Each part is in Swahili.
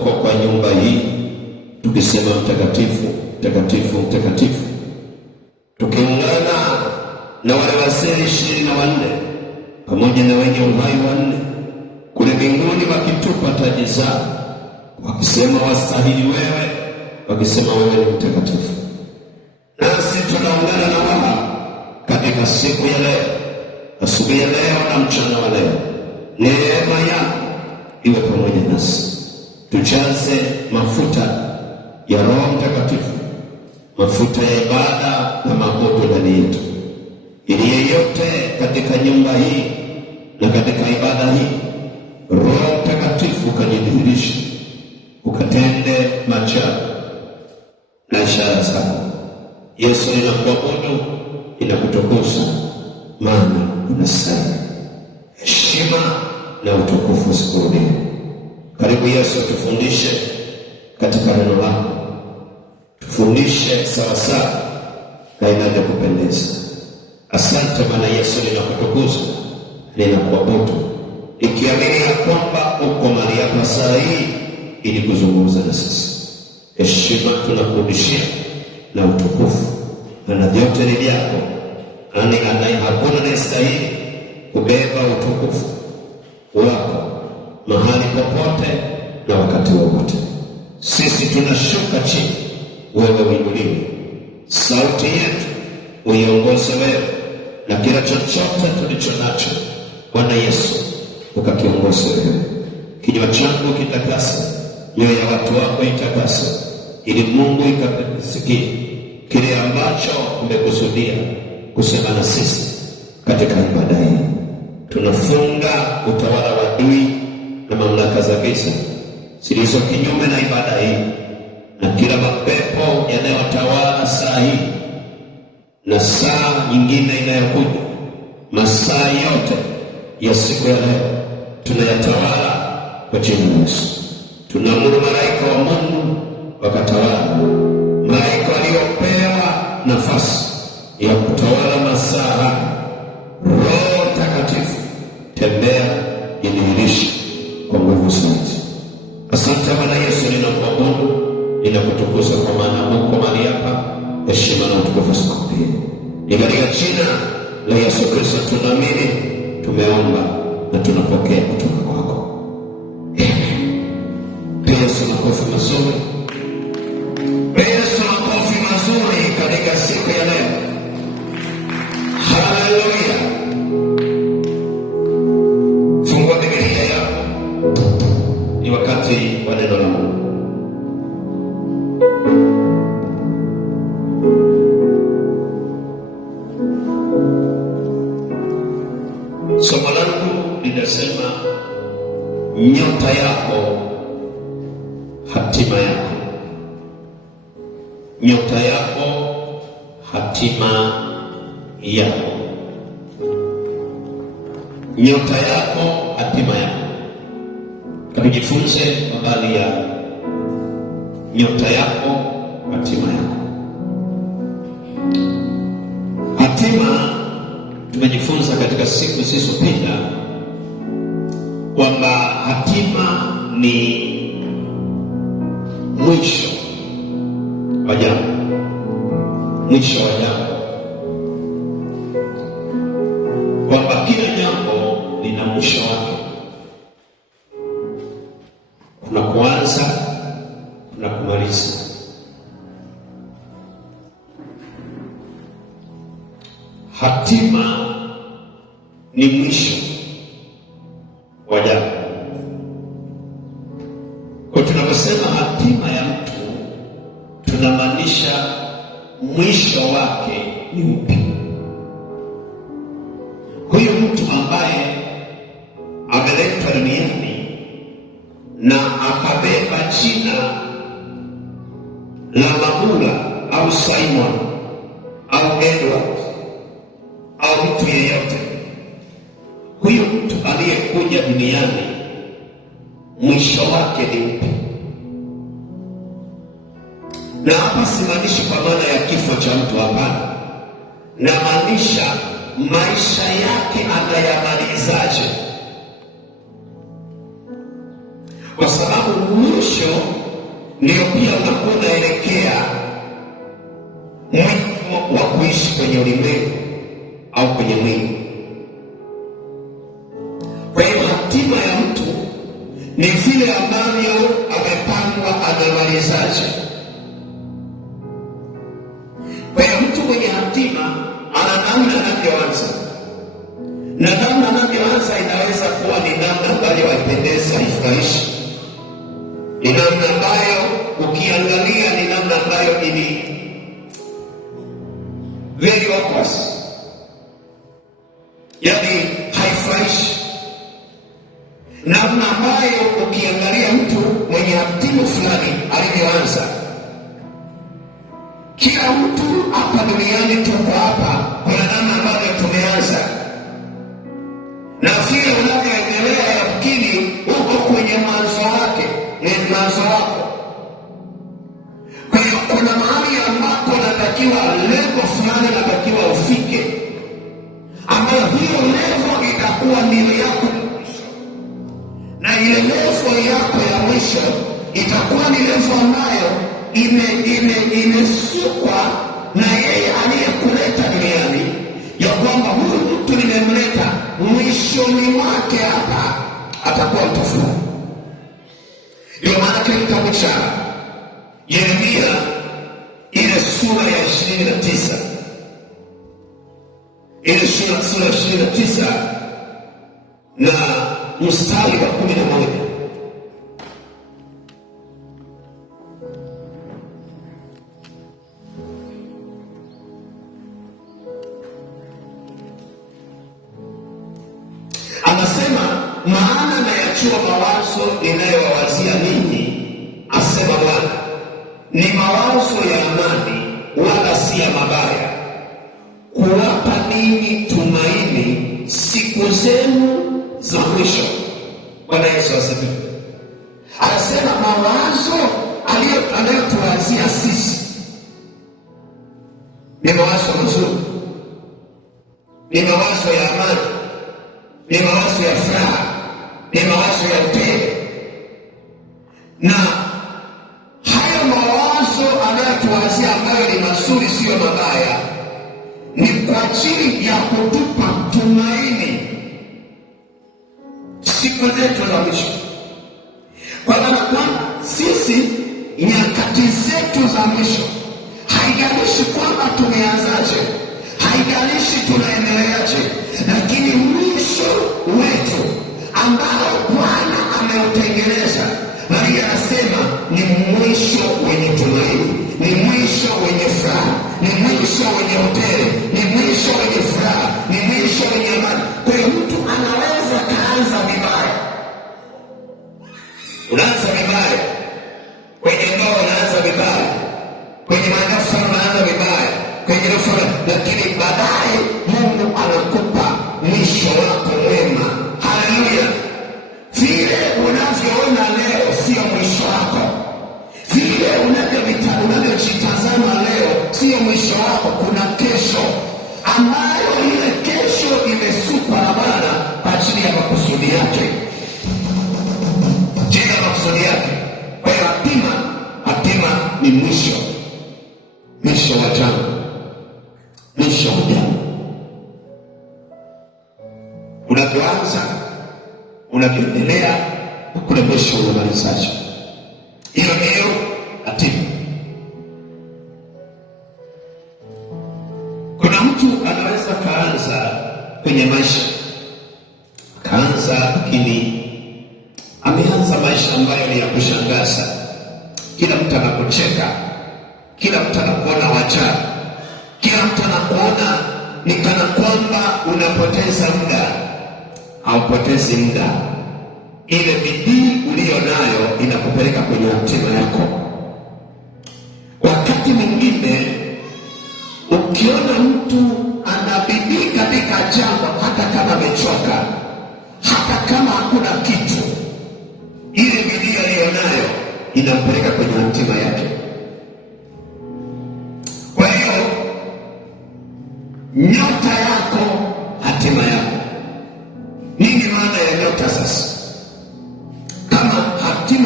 tuko kwa nyumba hii tukisema mtakatifu, mtakatifu, mtakatifu, tukiungana na wale wazee 24 pamoja na wenye uhai 4 kule mbinguni wakitupa taji zao, wakisema wastahili wewe, wakisema wewe ni mtakatifu. Nasi tunaungana na wao katika siku ya leo, asubuhi ya leo na mchana wa leo. Neema yako iwe pamoja nasi, tujaze mafuta ya Roho Mtakatifu, mafuta ya ibada na mabudu ndani yetu, ili yeyote katika nyumba hii na katika ibada hii Roho Mtakatifu ukajidhihirishe, ukatende maajabu na ishara zako. Yesu, ninakuabudu, ninakutukuza, maana unastahili heshima na utukufu siku hii. Karibu Yesu, tufundishe katika neno lako, tufundishe sawa sawa na inavyokupendeza. Asante maana Yesu, ninakutukuza, ninakuabudu, ikiamini ya kwamba uko mahali hapa saa hii ili kuzungumza na sisi. Heshima tunakurudishia na utukufu, na vyote ni vyako, hakuna anayestahili kubeba utukufu wako mahali popote na wakati wowote. Sisi tunashuka chini, wewe uinuliwe. Sauti yetu uiongoze wewe, na kila chochote tulicho nacho Bwana Yesu ukakiongoze wewe. Kinywa changu kitakase, mioyo ya watu wako itakase, ili Mungu ikasikie kile ambacho umekusudia kusema na sisi katika ibada hii. Tunafunga utawala wa adui na mamlaka za giza zilizo kinyume na ibada hii, na kila mapepo yanayotawala saa hii na saa nyingine inayokuja, masaa yote ya siku ya leo tunayatawala kwa jina la Yesu. Tunaamuru malaika wa Mungu wakatawala, malaika waliopewa nafasi ya kutawala masaa haya. Roho Mtakatifu, tembea, idhihirishe kwa nguvu zote. Asante Bwana Yesu, ninakuabudu, ninakutukuza kwa maana uko mahali hapa. Heshima na utukufu siku hii. Ni katika jina la Yesu Kristo tunaamini, tumeomba na tunapokea kutoka kwako. Amen. Yesu, makofi mazuri. Yesu, makofi mazuri katika siku ya leo. Haleluya. Fungua Biblia yako, ni wakati wa neno la Mungu. Somo langu linasema nyota yako, hatima yako. Nyota yako, hatima yako. Nyota yako, hatima yako. Tujifunze habari ya nyota yako, hatima yako. Hatima tumejifunza katika siku zilizopita kwamba hatima ni mwisho wa jambo, mwisho wa jambo, kwamba kila jambo lina mwisho wake. Kuna kuanza, kuna kumaliza. Hatima ni mwisho wa jambo. Kwa tunaposema hatima ya mtu, tunamaanisha mwisho wake ni upi. Huyu mtu ambaye ameletwa duniani na akabeba jina la Mabula au Simon au Edward au mtu yeyote, huyu mtu aliyekuja duniani mwisho wake ni upi? Na hapa simaanishi kwa maana ya kifo cha mtu, hapana. Na maanisha maisha yake anayamalizaje. kwa sababu mwisho ndio pia unakuwa unaelekea mwisho wa kuishi kwenye ulimwengu au kwenye mwili. Kwa hiyo hatima ya mtu ni vile ambavyo amepangwa amemalizaje. Kwa hiyo mtu mwenye hatima ana namna anavyoanza, na namna anavyoanza inaweza kuwa ni namna ambayo haipendezi, haifurahishi, ni namna ambayo ukiangalia ni namna ambayo ni very awkward, yaani haifurahishi, namna ambayo ukiangalia mtu mwenye hatima fulani alivyoanza. Kila mtu hapa duniani, tuko hapa, kuna namna ambavyo tumeanza, na vile unavyoendelea yakini uko kwenye mwanzo wake, ni mwanzo wako. Kwa hiyo kuna mahali ambapo natakiwa level fulani natakiwa ufike, ambayo hiyo level itakuwa ndio yako mwisho, na ile level yako ya mwisho itakuwa ni level ambayo imesukwa na yeye aliyekuleta duniani, ya kwamba huyu mtu nimemleta, mwishoni mwake hapa atakuwa mtu fulani. Ndio maana kile kitabu cha Yeremia ile sura ya 29, ile sura ya 29 na mstari wa 11, anasema, maana nayajua mawazo ninayowawazia ninyi, asema Bwana, ni mawazo ya amani, wala si ya mabaya, kuwapa ninyi tumaini siku zenu za mwisho. Bwana Yesu asifiwe. Anasema mawazo anayotuwazia sisi ni mawazo mazuri, ni mawazo ya amani, ni mawazo ya furaha, ni mawazo ya upendo. Na haya mawazo anayotuwazia ambayo ni mazuri, siyo mabaya, ni kwa ajili ya kutupa tumaini siku zetu za mwisho. Kwa maana kwamba sisi nyakati zetu za mwisho, haijalishi kwamba tumeanzaje, haijalishi tunaendeleaje, lakini mwisho wetu ambao Bwana ameutengeneza, Maria anasema ni mwisho wenye tumaini, ni mwisho wenye furaha, ni mwisho wenye hoteli, ni mwisho wenye furaha, ni mwisho wenye amani. Kwa hiyo mtu anaweza kaanza vibaya, unaanza vibaya kwenye ndoa, unaanza vibaya kwenye maisha, unaanza vibaya kwenye ndoa, lakini baadaye Mungu anakupa mwisho wako mwema. Haleluya! Vile unavyoona leo sio mwisho wako, vile unavyojitazama leo sio mwisho wako. Kuna kesho ambayo ile kesho imesukwa na Bwana kwa ajili ya makusudi yake, ajili ya makusudi yake. Kwa hiyo hatima ni mwisho wa jambo, mwisho wa jambo. Unavyoanza, unavyoendelea, kuna mwisho unamalizaje. Hiyo ndiyo hatima. Kuna mtu anaweza kaanza kwenye maisha, kaanza, lakini ameanza maisha ambayo ni ya kushangaza. Kila mtu anakucheka, kila mtu anakuona wacha, kila mtu anakuona ni kana kwamba unapoteza muda. Haupotezi muda, ile bidii uliyo nayo inakupeleka kwenye hatima yako. Wakati mwingine ukiona mtu ana bidii katika jambo, hata kama amechoka, hata kama hakuna kitu, ile bidii aliyo nayo inampeleka kwenye hatima yake. Kwa hiyo nyota yako, hatima yako. Nini maana ya nyota sasa? Kama hatima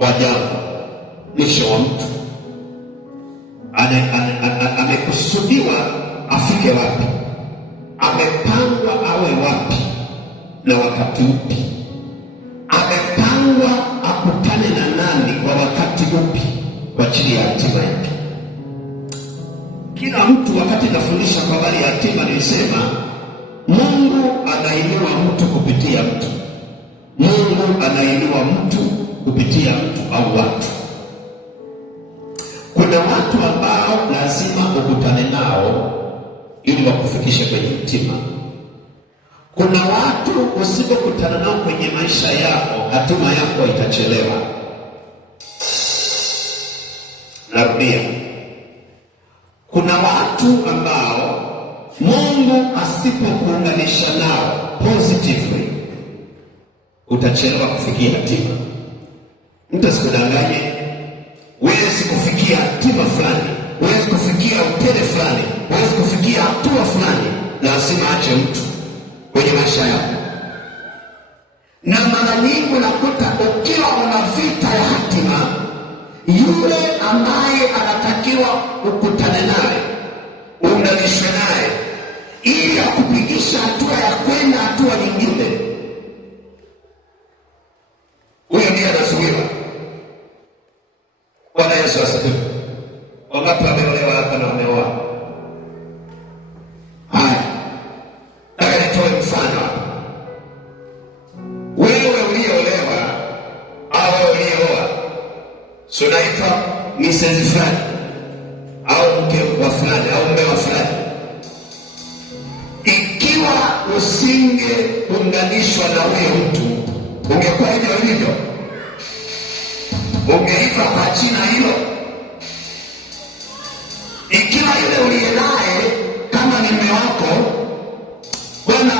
wa jambo, mwisho wa mtu amekusudiwa afike wapi, amepangwa awe wapi na wakati upi, amepangwa akutane na nani kwa wakati upi kwa ajili ya hatima yake. Kila mtu, wakati nafundisha kwa habari ya hatima, nilisema Mungu anainua mtu kupitia mtu. Mungu anainua mtu kupitia mtu au watu. Kuna watu ambao lazima ukutane nao ili wakufikishe kwenye hatima. Kuna watu usipokutana nao kwenye maisha yako, hatima yako itachelewa. Narudia, kuna watu ambao Mungu asipokuunganisha nao positively, utachelewa kufikia hatima. Mtu asikudanganye, huwezi kufikia hatima fulani, huwezi kufikia upele fulani, huwezi kufikia hatua fulani, lazima ache mtu kwenye maisha yako. Na mara nyingi unakuta ukiwa una vita ya hatima, yule ambaye anatakiwa ukutane naye, uunganishwe naye ili akupigisha hatua ya kwenda hatua nyingine, huyo ndiye anazuiwa. Bwana Yesu asifiwe. Wangapi wameolewa hapa na wameoa? Haya, nataka nitoe mfano. Wewe uliolewa au ulioa, so naitwa Mrs. fulani au mke wa fulani au mume wa fulani. Ikiwa usingeunganishwa na huyo mtu, ungekuwa hivyo hivyo, ungeitwa kwa jina hilo. Ikiwa yule uliye naye kama ni mume wako, Bwana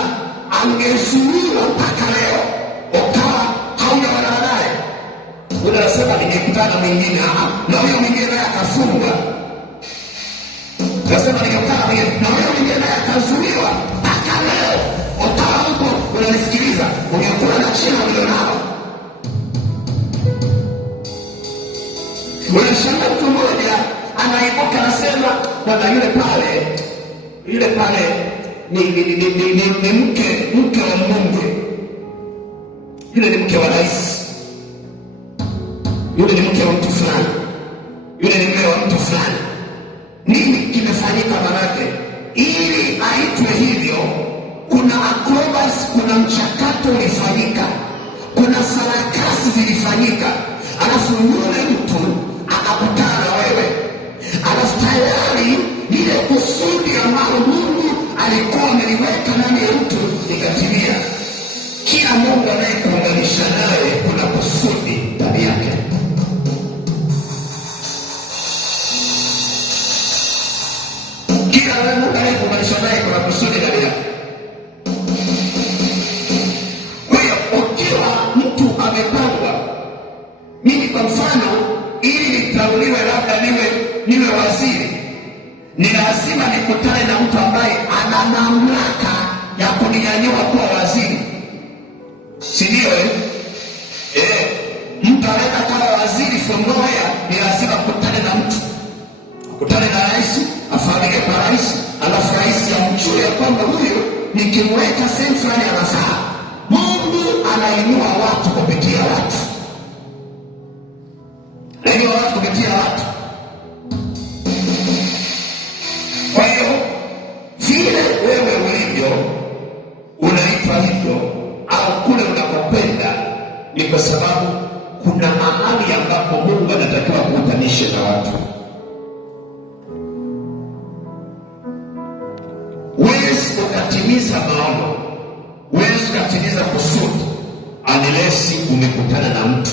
angezuiwa mpaka leo, ukawa haujaonana naye. Unasema ningekutana mwingine, na huyo mwingine naye akafunga. Unasema ningekutana mwingine, na huyo mwingine naye akazuiwa mpaka leo, ukawa huko unanisikiliza, ungekuwa na china ulionao. Unashangaa mtu mmoja anaibuka anasema, Bwana yule pale ni mke wa mbunge, yule ni mke wa rais, yule ni mke wa mtu fulani, yule ni mume wa mtu fulani. Nini kimefanyika? Manake ili aitwe hivyo, kuna acrobacy, kuna mchakato ulifanyika, kuna sarakasi zilifanyika, alafu yule mtu akakutana na wewe, alafu tayari lile kusudi ambalo Mungu alikuwa ameliweka ndani ya mtu likatimia. Kila Mungu anayekuunganisha naye kuna kusudi ndani yake. Kila Mungu anayekuunganisha naye kuna kusudi ndani yake. Kwa hiyo ukiwa mtu amepangwa, mimi kwa mfano, ili nitauliwe labda niwe waziri, ni lazima nikutane na mtu ambaye ana mamlaka ya kuninyanyua kuwa waziri, si ndio? Mtu anaweza kama waziri from nowhere, ni lazima kutane na mtu, kutane na rais, afahamike kwa rais, alafu rais amjue ya kwamba huyu nikimweka sehemu fulani anafaa. Mungu anainua watu kupitia watu, anainua watu kupitia watu. Kwa hiyo vile wewe ulivyo unaitwa hivyo au kule unakokwenda, ni kwa sababu kuna mahali ambapo Mungu anatakiwa kukutanisha na watu. Huwezi ukatimiza maono, huwezi ukatimiza kusudi unless umekutana na mtu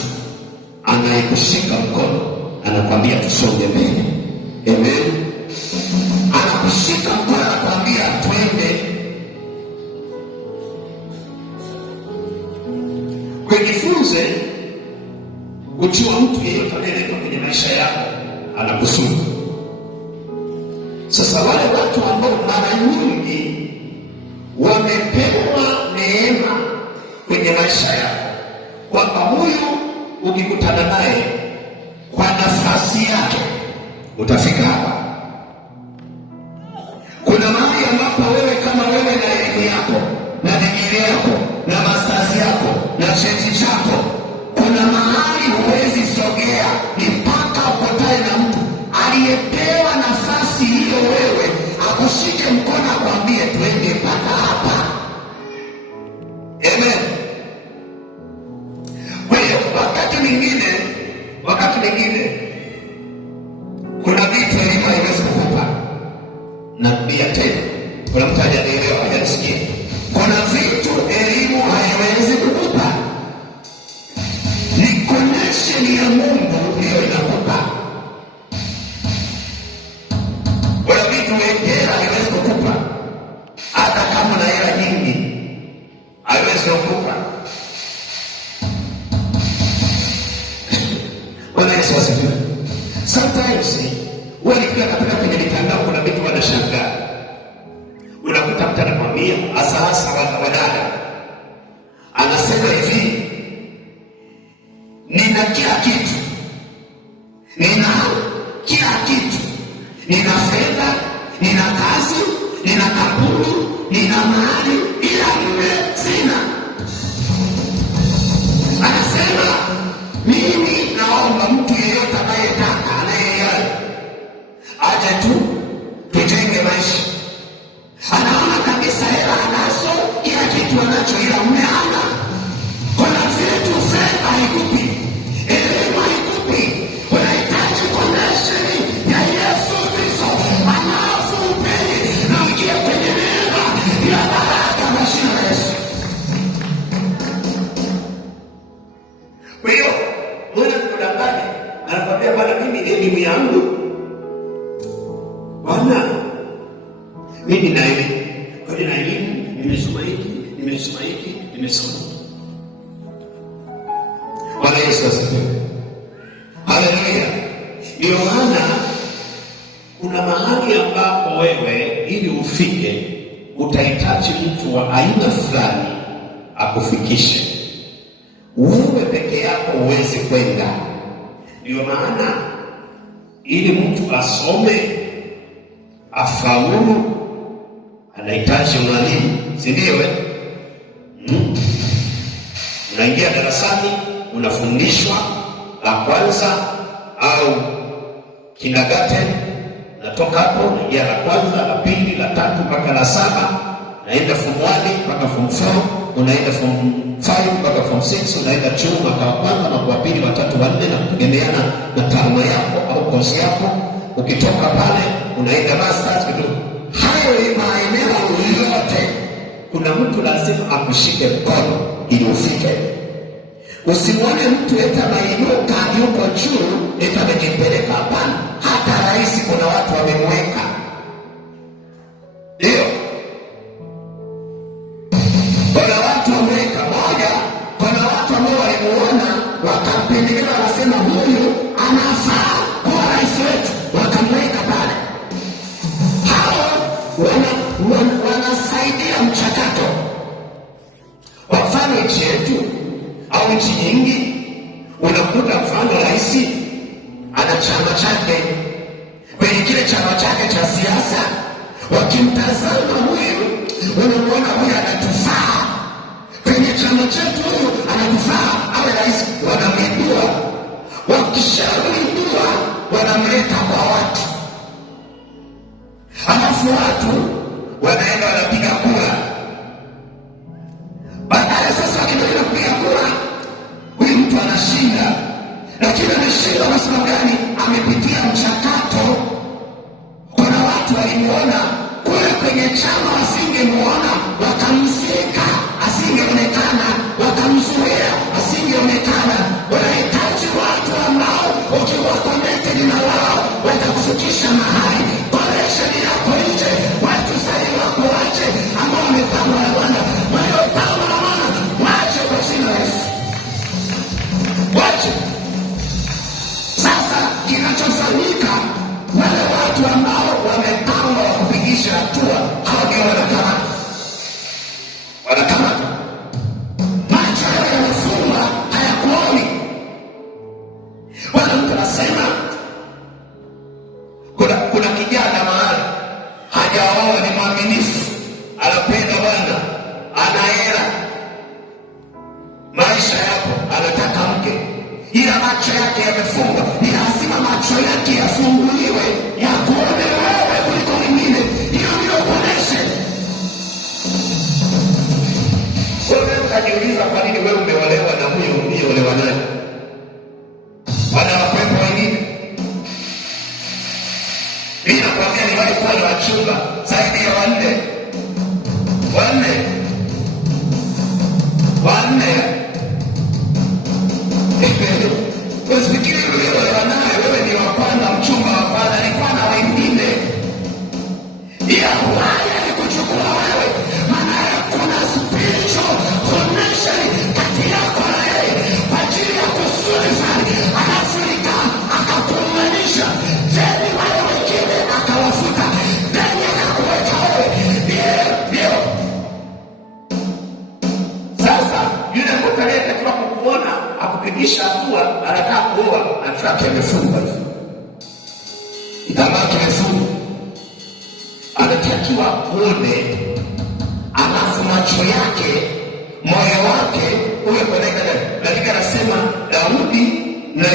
anayekushika mkono, anakwambia tusonge mbele. Amen. Anakushika mkono, anakwambia twende. Kujifunze kujua mtu yeyote anayeleta kwenye maisha yako ana kusudi. Sasa wale watu ambao mara nyingi wamepewa neema kwenye maisha yako, kwamba huyu ukikutana naye kwa nafasi yake utafika hapa. Kuna mahali ambapo wewe kama wewe na elimu yako na digrii yako na masters yako na cheti chako, kuna mahali huwezi sogea mpaka ukutane na mtu aliyepewa nafasi hiyo, wewe akushike mkono akwambie twende mpaka hapa. Amen. Kwa hiyo wakati mwingine kuna vitu elimu haiwezi kukupa. Na pia tena kuna mtu hajanielewa, hajanisikia. Kuna vitu elimu haiwezi kukupa. Ni connection ya Mungu ndiyo inakupa. Kuna vitu hela haiwezi kukupa. Hata kama na hela nyingi haiwezi kukupa. Bwana Yesu asifiwe. Sometimes wewe nikiwa katika kwenye mitandao kuna vitu wanashangaa. Unakuta mtu anakwambia hasa wadada, anasema hivi, nina kila kitu, nina fedha, nina kazi, nina kampuni, nina mali, ila mume sina. Anasema mimi naomba mtu yeyote anayetaka aje tu tujenge maisha. Anaona kabisa hela anazo, kila kitu anacho, ila mume hana. Kuna vitu fedha haikupi, elimu haikupi. Unahitaji connection ya Yesu Kristo, alafu upende na uingie kwenye neema ya baraka na jina la Yesu. Kwa hiyo mwana kudanganya anakwambia, bwana mimi elimu yangu, bwana mimi na elimu, nimesoma hiki. Bwana Yesu asifiwe. Haleluya. Ndio maana kuna mahali ambapo wewe ili ufike utahitaji mtu wa aina fulani akufikishe. Wewe peke yako huwezi kwenda. Ndio maana ili mtu asome afaulu anahitaji mwalimu, si ndio? Unaingia darasani, unafundishwa la kwanza au kindergarten, natoka hapo unaingia la kwanza, la pili, la tatu mpaka la 7, naenda form 1 mpaka form 4, unaenda form 5 mpaka form 6, unaenda chuo mwaka wa kwanza, mwaka wa pili, wa tatu, wa 4, na kutegemeana na taaluma yako au kozi yako. Ukitoka pale unaenda masters. Hayo ni maeneo yote. Kuna mtu lazima akushike mkono ili ufike. Usimwone mtu eti anainuka yuko juu eti amejipeleka. Hapana. Hata rais kuna watu wamemweka. Ndio. Kuna watu wameweka moja. Kuna watu ambao walimuona wakampendekeza, wanasema huyu anafaa kuwa rais wetu, wakamweka pale. Wanasaidia mchakato. Kwa mfano nchi yetu au nchi nyingi, unakuta mfano rais ana chama chake. Kwenye kile chama chake cha siasa, wakimtazama huyu, unamwona huyu anatufaa. Kwenye chama chetu huyu anatufaa awe rais, wanamwibua. Wakishamwibua wanamleta kwa watu. Halafu watu wanaenda wanapiga kura. Baadaye sasa wakinaenda kupiga kura, huyu mtu anashinda. Lakini ameshinda kwa sababu gani? Amepitia mchakato. Kuna watu walimuona kule kwenye chama, wasingemuona, wakamzika, asingeonekana, wakamzuia, asingeonekana. Wanahitaji watu ambao ukiwa connected na wao watakufikisha mahali. Connection yako nje, watu sahihi wako wache, ambao wamepangwa na Bwana, waliopangwa na Bwana, wache kwa jina la Yesu. Wache. Sasa kinachofanyika, wale watu ambao wamepangwa wa kupigisha hatua, hao ndio wanakamata. Macho yao yamefungwa, hayakuoni. anasema kuna kijana mahali hajaoa, ni mwaminifu, anapenda Bwana, ana hela, maisha yapo, anataka mke, ila macho yake yamefunga. Ni lazima macho yake yafunguliwe, yakuone wewe kuliko wengine, hiyo ndio kuoneshe. Wewe ukajiuliza kwa nini wewe umeolewa na huyo uliyeolewa naye? Wana wapepo wengine. Mimi nakwambia ni wale kwa wachumba zaidi ya wanne. Usifikiri uliyeolewa naye wewe ni wa kwanza, mchumba wa kwanza, alikuwa na wengine. Ya waya ni kuchukua wewe, maana kuna spiritual connection kati yako na yeye kwa ajili ya kusudi fulani, anafurika akakuunganisha, then wale wengine akawafuta, then akakuweka wewe. Ndio sasa yule mtu aliyetakiwa kukuona akupigisha hatua, anataka kuoa, anataka amefunga hivi, itabaki amefunga, anatakiwa kuone, alafu macho yake, moyo wake uwe connected. Lakini anasema Daudi na